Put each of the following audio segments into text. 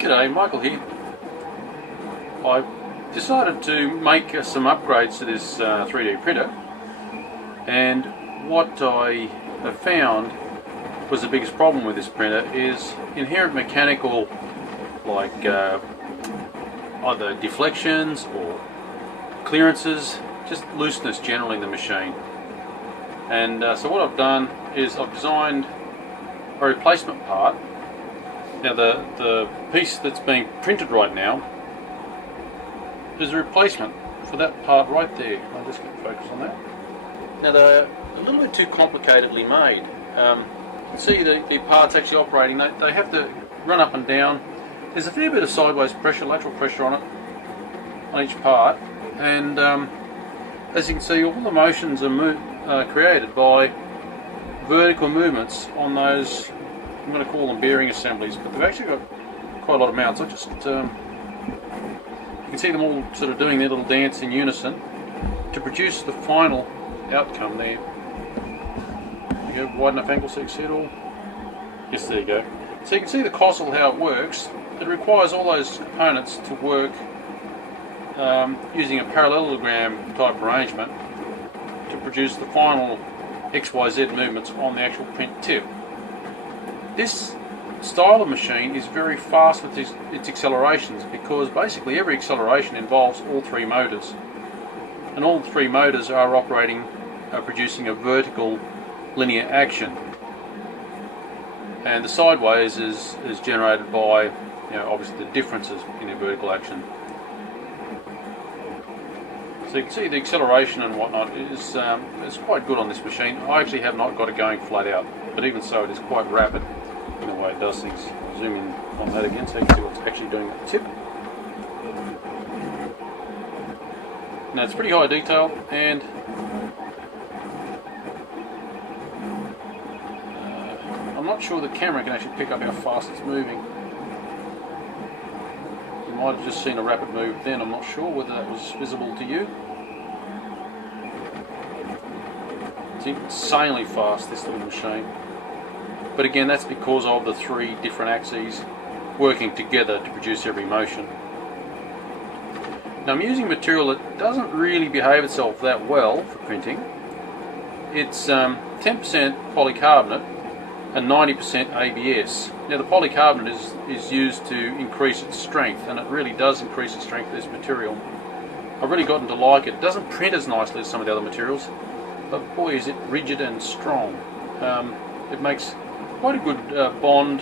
G'day, Michael here. I decided to make some upgrades to this 3D printer, and what I have found was the biggest problem with this printer is inherent mechanical, like either deflections or clearances, just looseness generally in the machine. And so what I've done is I've designed a replacement part. Now the piece that's being printed right now is a replacement for that part right there. I'll just get focus on that. Now they're a little bit too complicatedly made. You can see the parts actually operating. They have to run up and down. There's a fair bit of sideways pressure, lateral pressure on it, on each part. And as you can see, all the motions are created by vertical movements on those, I'm going to call them bearing assemblies, but they've actually got quite a lot of mounts. I just, you can see them all sort of doing their little dance in unison to produce the final outcome there. You go wide enough angle so you can see it all. Yes, there you go. So you can see the Kossel, how it works. It requires all those components to work using a parallelogram type arrangement to produce the final XYZ movements on the actual print tip. This style of machine is very fast with its accelerations, because basically every acceleration involves all three motors, and all three motors are operating, producing a vertical linear action, and the sideways is generated by, you know, obviously the differences in the vertical action. So you can see the acceleration and whatnot is quite good on this machine. I actually have not got it going flat out, but even so it is quite rapid in the way it does things. I'll zoom in on that again so you can see what's actually doing at the tip. Now it's pretty high detail, and I'm not sure the camera can actually pick up how fast it's moving. You might have just seen a rapid move then, I'm not sure whether that was visible to you. It's insanely fast, this little machine. But again, that's because of the three different axes working together to produce every motion. Now I'm using material that doesn't really behave itself that well for printing. It's 10% polycarbonate and 90% ABS. Now the polycarbonate is used to increase its strength, and it really does increase the strength of this material. I've really gotten to like it. It doesn't print as nicely as some of the other materials, but boy is it rigid and strong. It makes quite a good bond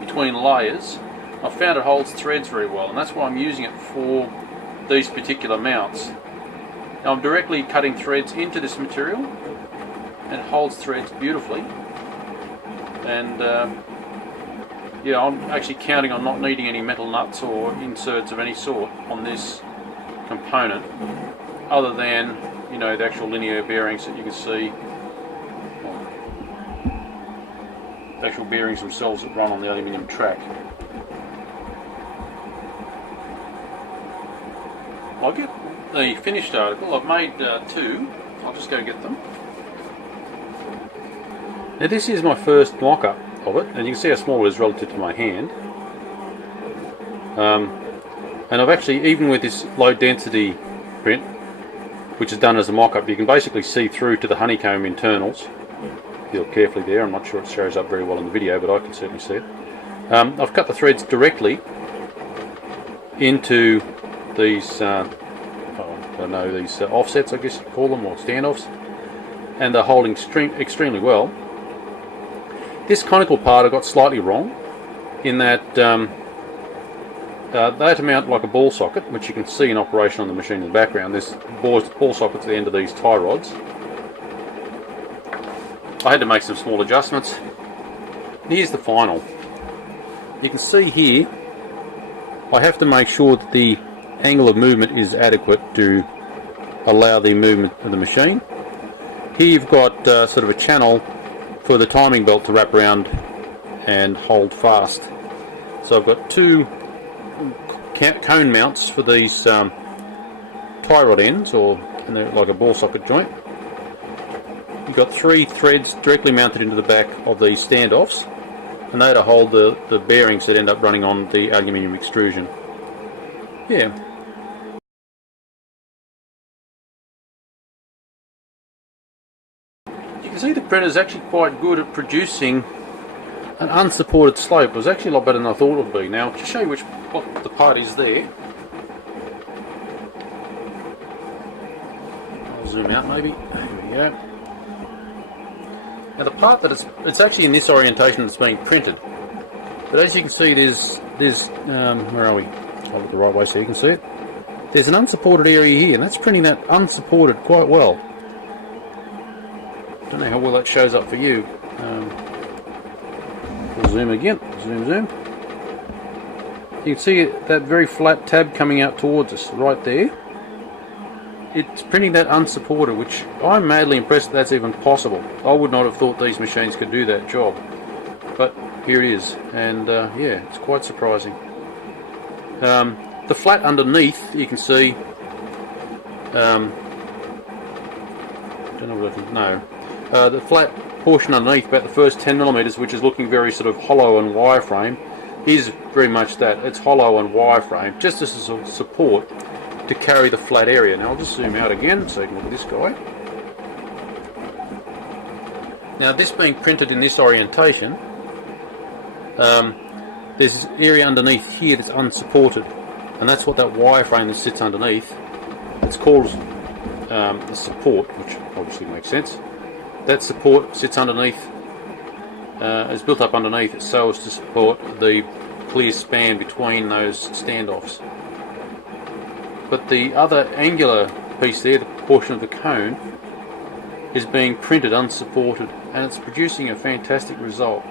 between layers. I found it holds threads very well, and that's why I'm using it for these particular mounts. Now I'm directly cutting threads into this material, and it holds threads beautifully. And yeah, I'm actually counting on not needing any metal nuts or inserts of any sort on this component, other than, you know, the actual linear bearings that you can see, the actual bearings themselves that run on the aluminium track. I'll get the finished article. I've made two. I'll just go get them. Now this is my first mock-up of it, and you can see how small it is relative to my hand. And I've actually, even with this low density print, which is done as a mock-up, you can basically see through to the honeycomb internals. If you look carefully there, I'm not sure it shows up very well in the video, but I can certainly see it. I've cut the threads directly into these, I don't know, these offsets, I guess you call them, or standoffs, and they're holding extremely well. This conical part I got slightly wrong, in that they had to mount like a ball socket, which you can see in operation on the machine in the background. There's ball sockets at the end of these tie rods. I had to make some small adjustments. And here's the final. You can see here, I have to make sure that the angle of movement is adequate to allow the movement of the machine. Here you've got sort of a channel for the timing belt to wrap around and hold fast. So I've got two cone mounts for these tie rod ends, or like a ball socket joint. You've got three threads directly mounted into the back of these standoffs, and they to hold the bearings that end up running on the aluminium extrusion. Yeah. You can see the printer is actually quite good at producing an unsupported slope. It was actually a lot better than I thought it would be. Now, to show you what the part is there, I'll zoom out maybe. There we go. Now the part that it's actually in this orientation that's being printed. But as you can see, there's where are we? I'll look the right way so you can see it. There's an unsupported area here, and that's printing that unsupported quite well. Don't know how well that shows up for you. We'll zoom again. Zoom. You can see that very flat tab coming out towards us right there. It's printing that unsupported, which I'm madly impressed that's even possible. I would not have thought these machines could do that job, but here it is, and yeah, it's quite surprising. The flat underneath, you can see. Don't know what I can. No, the flat portion underneath, about the first 10mm, which is looking very sort of hollow and wireframe, is very much that. It's hollow and wireframe, just as a sort of support to carry the flat area. Now I'll just zoom out again so you can look at this guy. Now this being printed in this orientation, there's this area underneath here that's unsupported, and that's what that wireframe that sits underneath, it's called the support, which obviously makes sense. That support sits underneath, is built up underneath so as to support the clear span between those standoffs. But the other angular piece there, the portion of the cone, is being printed unsupported, and it's producing a fantastic result.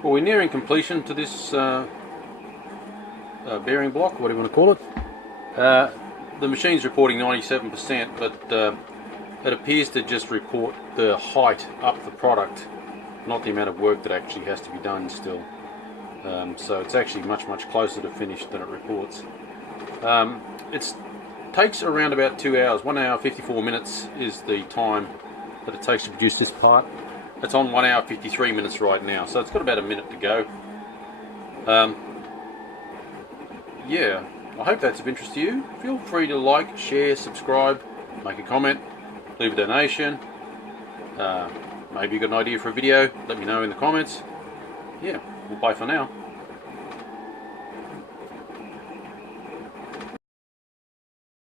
Well, we're nearing completion to this bearing block, what do you want to call it. The machine's reporting 97%, but it appears to just report the height up the product, not the amount of work that actually has to be done still. So it's actually much closer to finished than it reports. It takes around about 2 hours. 1 hour 54 minutes is the time that it takes to produce this part. It's on 1 hour 53 minutes right now, so it's got about a minute to go. Yeah, I hope that's of interest to you. Feel free to like, share, subscribe, make a comment, leave a donation. Maybe you got an idea for a video, let me know in the comments. Yeah, well, bye for now.